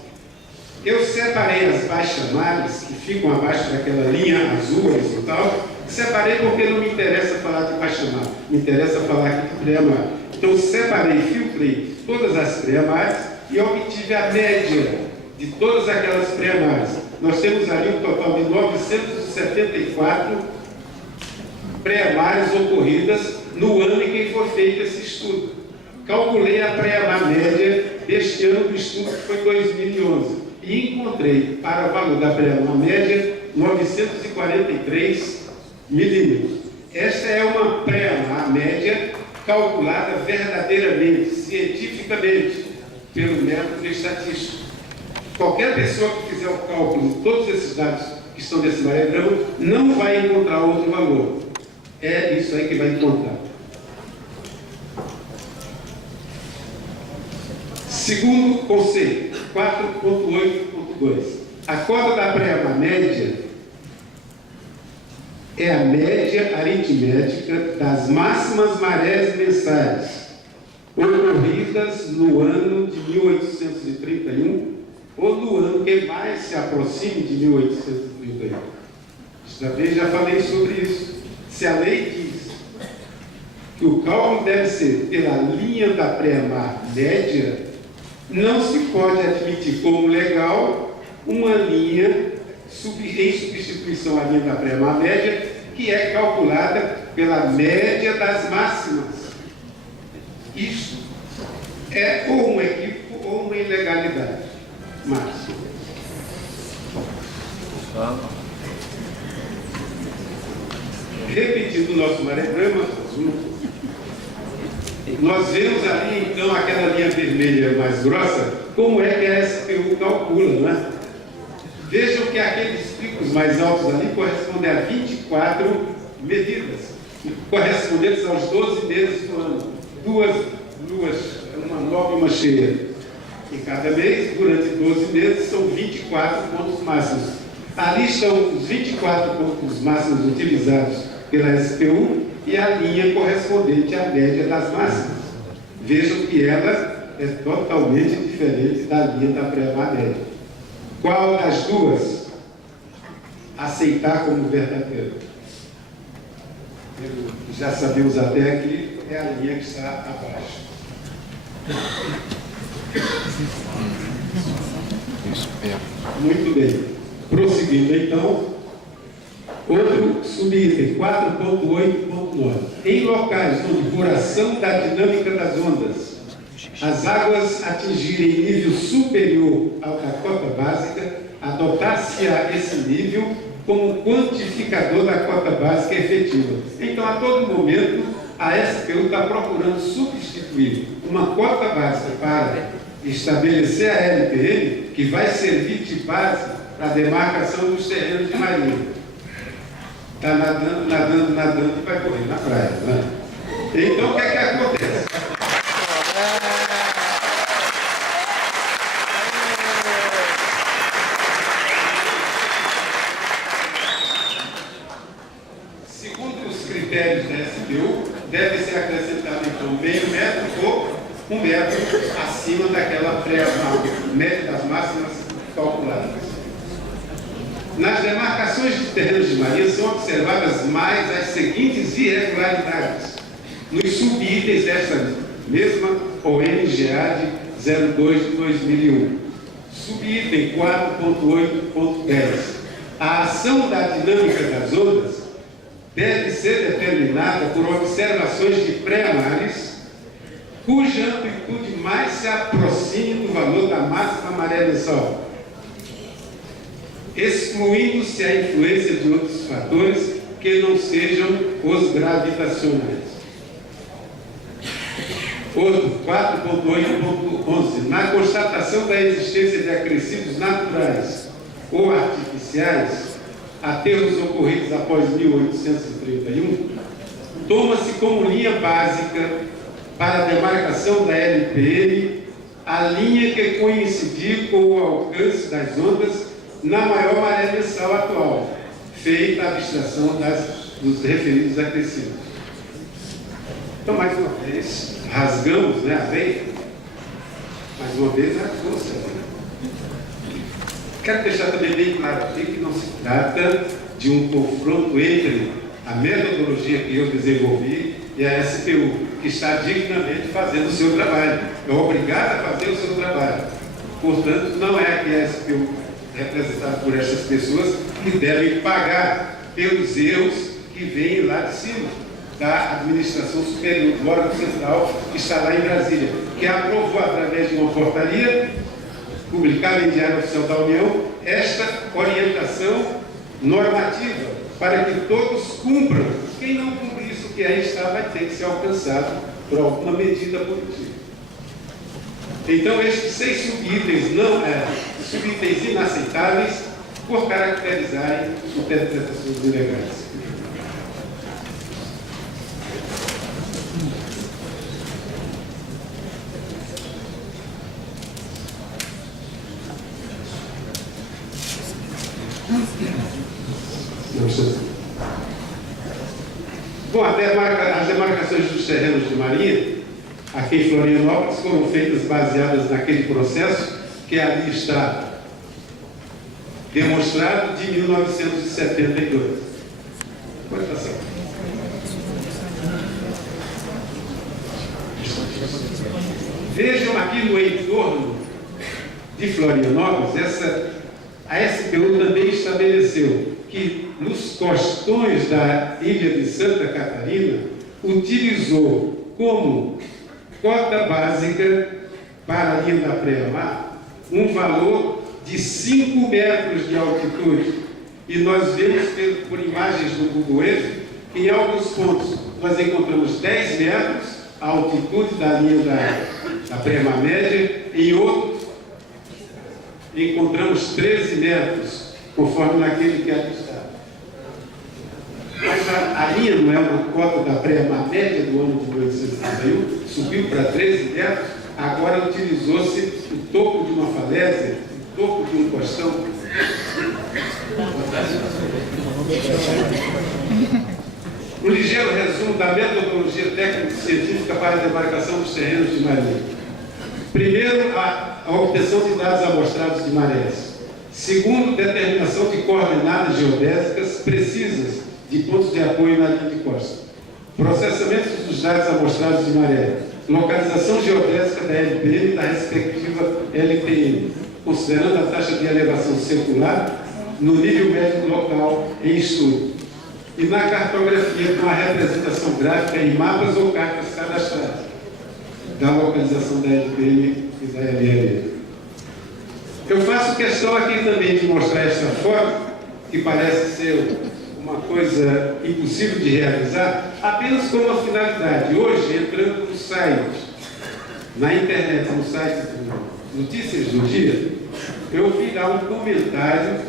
Eu separei as baixamares, que ficam abaixo daquela linha azul horizontal, separei porque não me interessa falar de baixamar, me interessa falar aqui de pré-mar. Então, separei, filtrei todas as pré-mares e obtive a média de todas aquelas pré-mares. Nós temos ali um total de 974 pré-mares ocorridas no ano em que foi feito esse estudo. Calculei a pré-mar média deste ano do estudo, que foi 2011. E encontrei, para o valor da pré-mar média, 943 milímetros. Esta é uma pré-mar média calculada verdadeiramente, cientificamente, pelo método estatístico. Qualquer pessoa que fizer o cálculo de todos esses dados que estão nesse diagrama não vai encontrar outro valor. É isso aí que vai encontrar. Segundo conceito, 4.8.2. A cota da pré-mar média é a média aritmética das máximas marés mensais ocorridas no ano de 1831 ou no ano que mais se aproxime de 1831. Também já falei sobre isso. Se a lei diz que o cálculo deve ser pela linha da pré-mar média, não se pode admitir como legal uma linha em substituição à linha da pré-mar média, que é calculada pela média das máximas. Isso é ou um equívoco ou uma ilegalidade máxima. Repetindo o nosso marograma azul, nós vemos ali, então, aquela linha vermelha mais grossa, como é que a SPU calcula, não é? Vejam que aqueles picos mais altos ali correspondem a 24 medidas, correspondentes aos 12 meses do ano. Duas luas, uma nova e uma cheia. Em cada mês, durante 12 meses, são 24 pontos máximos. Ali estão os 24 pontos máximos utilizados pela SPU e a linha correspondente à média das máximas. Vejam que ela é totalmente diferente da linha da pré-mar média. Qual das duas aceitar como verdadeira? Já sabemos até aqui, é a linha que está abaixo. Muito bem. Prosseguindo, então, outro subitem, 4.8.9. Em locais onde, por ação da dinâmica das ondas, as águas atingirem nível superior ao da cota básica, adotar-se-á esse nível como quantificador da cota básica efetiva. Então, a todo momento, a SPU está procurando substituir uma cota básica para estabelecer a LPM, que vai servir de base para a demarcação dos terrenos de marinha. Está nadando e vai correr na praia. Né? Então, o que é que acontece? Segundo os critérios da SPU, deve ser acrescentado, então, meio metro ou 1 metro acima daquela média das máximas calculadas. Nas demarcações de terrenos de marinha são observadas mais as seguintes irregularidades nos subitens desta mesma ONGA de 02 de 2001. Subitem 4.8.10. A ação da dinâmica das ondas deve ser determinada por observações de pré-mares cuja amplitude mais se aproxime do valor da máxima maré mensal, excluindo-se a influência de outros fatores que não sejam os gravitacionais. Outro, 4.8.11. Na constatação da existência de acrescidos naturais ou artificiais, aterros ocorridos após 1831, toma-se como linha básica para a demarcação da LPM a linha que coincidir com o alcance das ondas na maior maré mensal atual, feita a abstração dos referidos acrescidos. Então, mais uma vez, rasgamos, né, a lei, mais uma vez, rasgou-se. Quero deixar também bem claro aqui que não se trata de um confronto entre a metodologia que eu desenvolvi e a SPU, que está dignamente fazendo o seu trabalho. É obrigada a fazer o seu trabalho. Portanto, não é aqui a SPU representada por essas pessoas que devem pagar pelos erros que vêm lá de cima, da administração superior, do órgão central que está lá em Brasília, que aprovou através de uma portaria publicada em Diário Oficial da União esta orientação normativa para que todos cumpram. Quem não cumprir isso que aí está vai ter que ser alcançado por alguma medida punitiva. Então, estes 6 subitens subitens inaceitáveis por caracterizarem interpretações ilegais. Bom, as demarcações dos terrenos de marinha, aqui em Florianópolis, foram feitas baseadas naquele processo que ali está demonstrado de 1972. Pode passar. Vejam aqui no entorno de Florianópolis, a SPU também estabeleceu que nos costões da ilha de Santa Catarina utilizou como cota básica para a linha da praia-mar um valor de 5 metros de altitude. E nós vemos por imagens do Google Earth que em alguns pontos nós encontramos 10 metros a altitude da linha da praia-mar média, em outros encontramos 13 metros, conforme naquele que aqui está. Mas a linha não é uma cota da praia-mar média do ano de 1831, subiu para 13 metros, agora utilizou-se o topo de uma falésia, o topo de um costão. Um ligeiro resumo da metodologia técnico-científica para a demarcação dos terrenos de marinha. Primeiro, a obtenção de dados amostrados de marés. Segundo, determinação de coordenadas geodésicas precisas de pontos de apoio na linha de costa. Processamento dos dados amostrados de maré. Localização geodésica da LPM e da respectiva LTM. considerando a taxa de elevação circular no nível médio local em estudo. E na cartografia, com a representação gráfica em mapas ou cartas cadastrais da localização da LPM e da LLM. Eu faço questão aqui também de mostrar esta foto, que parece ser uma coisa impossível de realizar, apenas com uma finalidade. Hoje, entrando no site, na internet, no site do Notícias do Dia, eu vi lá um comentário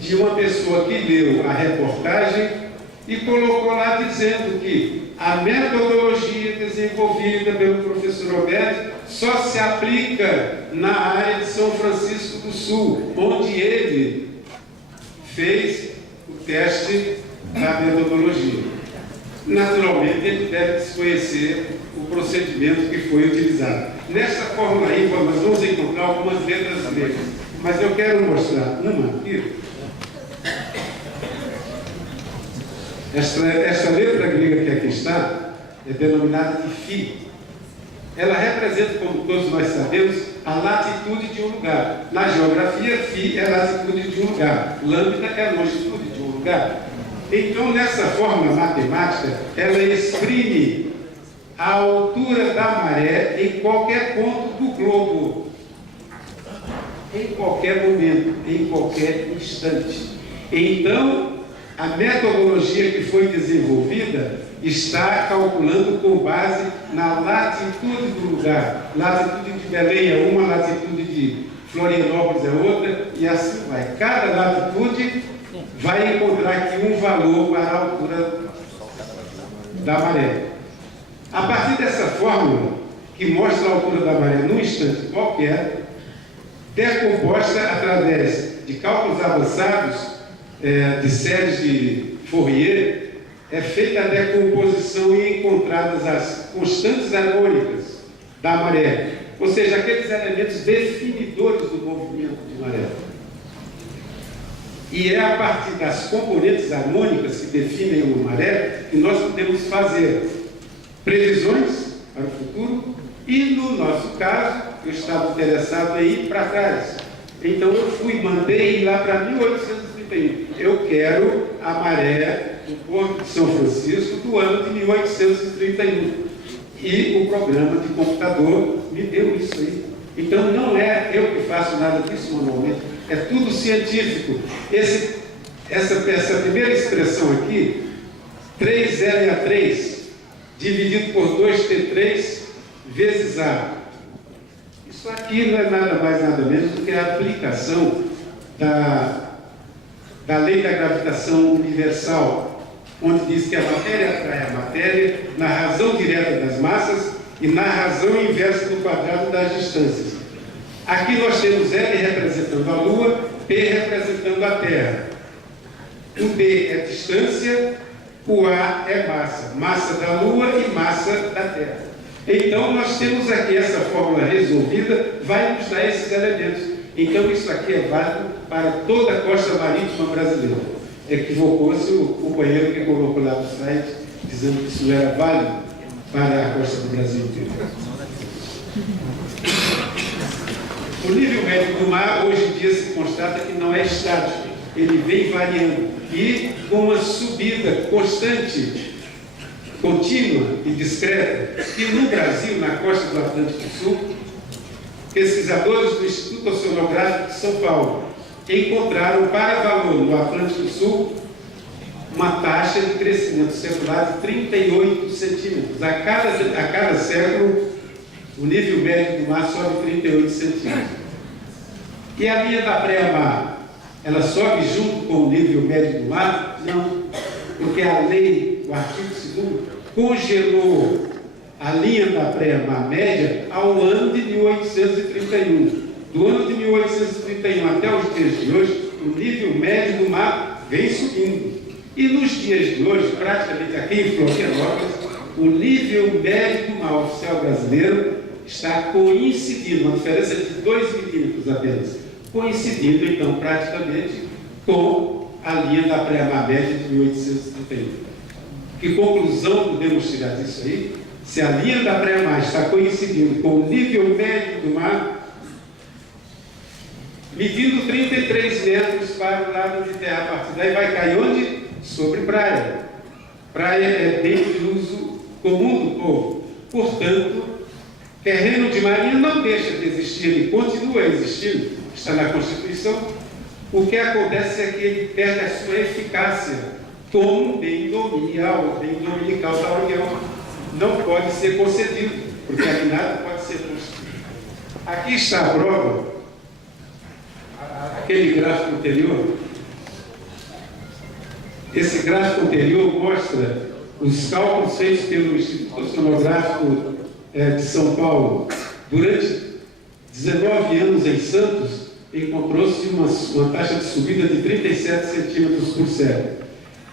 de uma pessoa que leu a reportagem e colocou lá dizendo que a metodologia desenvolvida pelo professor Roberto só se aplica na área de São Francisco do Sul, onde ele fez o teste da metodologia. Naturalmente, ele deve desconhecer o procedimento que foi utilizado. Nesta fórmula aí, nós vamos encontrar algumas letras gregas, mas eu quero mostrar uma aqui. Esta letra grega que aqui está é denominada de φ. Ela representa, como todos nós sabemos, a latitude de um lugar. Na geografia, φ é a latitude de um lugar, lambda é a longitude de um lugar. Então, nessa fórmula matemática, ela exprime a altura da maré em qualquer ponto do globo, em qualquer momento, em qualquer instante. Então, a metodologia que foi desenvolvida está calculando com base na latitude do lugar. Latitude de Belém é uma, latitude de Florianópolis é outra, e assim vai. Cada latitude vai encontrar aqui um valor para a altura da maré. A partir dessa fórmula, que mostra a altura da maré num instante qualquer, decomposta através de cálculos avançados, de séries de Fourier, é feita a decomposição e encontradas as constantes harmônicas da maré, ou seja, aqueles elementos definidores do movimento de maré. E é a partir das componentes harmônicas que definem uma maré que nós podemos fazer previsões para o futuro e, no nosso caso, eu estava interessado em ir para trás. Então eu mandei ir lá para 1831. Eu quero a maré do Porto de São Francisco do ano de 1831. E o programa de computador me deu isso aí. Então não é eu que faço nada disso manualmente, é tudo científico. Essa primeira expressão aqui, 3LA3, dividido por 2T3 vezes A. Isso aqui não é nada mais, nada menos do que a aplicação da lei da gravitação universal, onde diz que a matéria atrai a matéria na razão direta das massas e na razão inversa do quadrado das distâncias. Aqui nós temos L representando a Lua, P representando a Terra. O D é distância, o A é massa, massa da Lua e massa da Terra. Então nós temos aqui essa fórmula resolvida, vai nos dar esses elementos. Então isso aqui é válido para toda a costa marítima brasileira. Equivocou-se o companheiro que colocou lá no site, dizendo que isso era válido para a costa do Brasil inteiro. O nível médio do mar, hoje em dia, se constata que não é estático. Ele vem variando e com uma subida constante, contínua e discreta. E no Brasil, na costa do Atlântico Sul, pesquisadores do Instituto Oceanográfico de São Paulo encontraram para valor no Atlântico Sul uma taxa de crescimento secular de 38 centímetros. A cada século, o nível médio do mar sobe 38 centímetros. E a linha da pré-mar, ela sobe junto com o nível médio do mar? Não, porque a lei, o artigo 2º, congelou a linha da pré-mar média ao ano de 1831. Do ano de 1831 até os dias de hoje, o nível médio do mar vem subindo. E nos dias de hoje, praticamente aqui em Florianópolis, o nível médio do mar oficial brasileiro está coincidindo, uma diferença de 2 milímetros apenas, coincidindo então praticamente com a linha da pré-mar média de 1831. Que conclusão podemos tirar disso aí? Se a linha da pré-mar está coincidindo com o nível médio do mar, medindo 33 metros para o lado de terra. A partir daí vai cair onde? Sobre praia. Praia é bem de uso comum do povo. Portanto, terreno de marinha não deixa de existir, ele continua existindo, está na Constituição. O que acontece é que ele perde a sua eficácia como bem dominial, bem dominical da União. Não pode ser concedido, porque ali nada pode ser construído. Aqui está a prova, aquele gráfico anterior. Esse gráfico anterior mostra os cálculos feitos pelo Instituto Oceanográfico de São Paulo. Durante 19 anos em Santos, encontrou-se uma taxa de subida de 37 centímetros por século.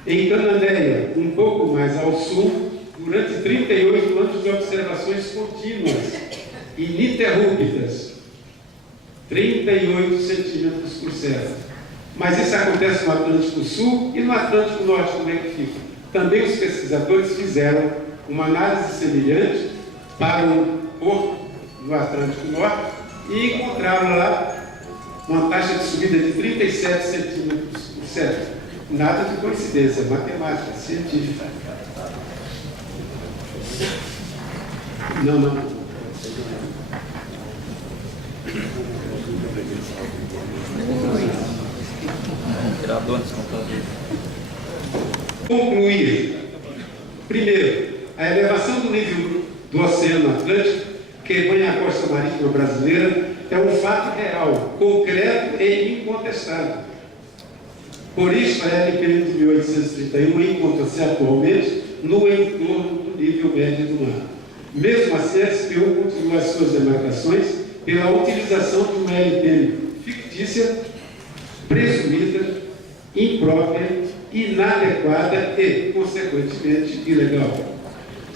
Em Cananéia, um pouco mais ao sul, durante 38 anos de observações contínuas, ininterruptas, 38 centímetros por século. Mas isso acontece no Atlântico Sul e no Atlântico Norte, como é que fica? Também os pesquisadores fizeram uma análise semelhante para um porto no Atlântico Norte e encontraram lá uma taxa de subida de 37 centímetros por século. Nada de coincidência, matemática, científica. Não. Concluir. Primeiro, a elevação do nível do Oceano Atlântico, que banha a costa marítima brasileira, é um fato real, concreto e incontestável. Por isso, a LPM de 1831 encontra-se atualmente no entorno do nível médio do mar. Mesmo assim, a SPU continua as suas demarcações pela utilização de uma LPM fictícia, presumida, imprópria, inadequada e, consequentemente, ilegal.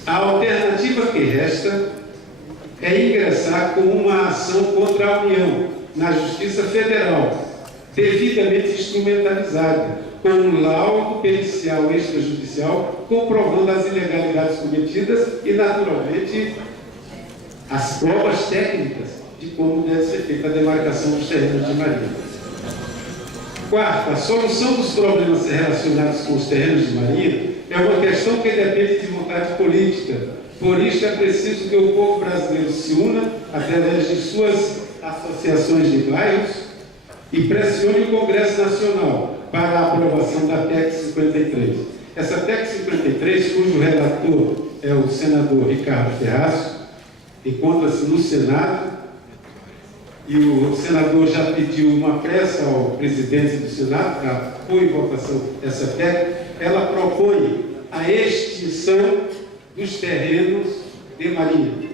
A alternativa que resta é ingressar com uma ação contra a União na Justiça Federal, devidamente instrumentalizada, com um laudo pericial extrajudicial comprovando as ilegalidades cometidas e, naturalmente, as provas técnicas de como deve ser feita a demarcação dos terrenos de marinha. Quarto, a solução dos problemas relacionados com os terrenos de marinha é uma questão que depende de vontade política. Por isso é preciso que o povo brasileiro se una através de suas associações de bairros e pressione o Congresso Nacional para a aprovação da PEC 53. Essa PEC 53, cujo relator é o senador Ricardo Ferraz, encontra-se no Senado, e o senador já pediu uma pressa ao presidente do Senado para pôr em votação essa PEC. Ela propõe a extinção dos terrenos de marinha.